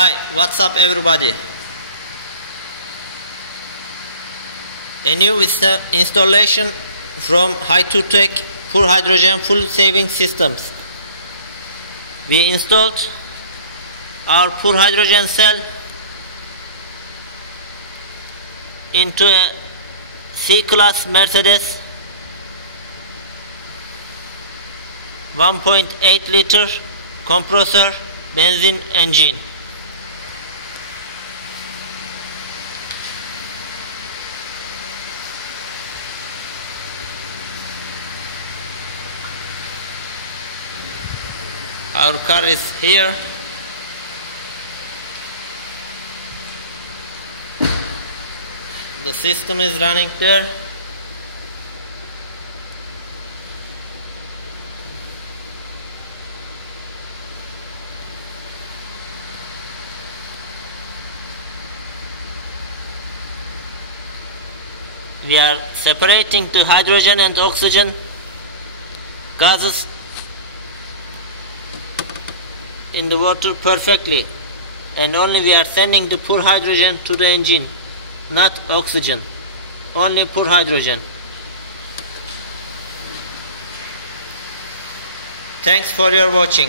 Hi, what's up everybody? A new installation from Hi2Tech pure hydrogen fuel saving systems. We installed our pure hydrogen cell into a C-Class Mercedes 1.8 liter compressor benzene engine. Our car is here. The system is running there. We are separating the hydrogen and oxygen gases in the water perfectly, and only we are sending the pure hydrogen to the engine, not oxygen, only pure hydrogen. Thanks for your watching.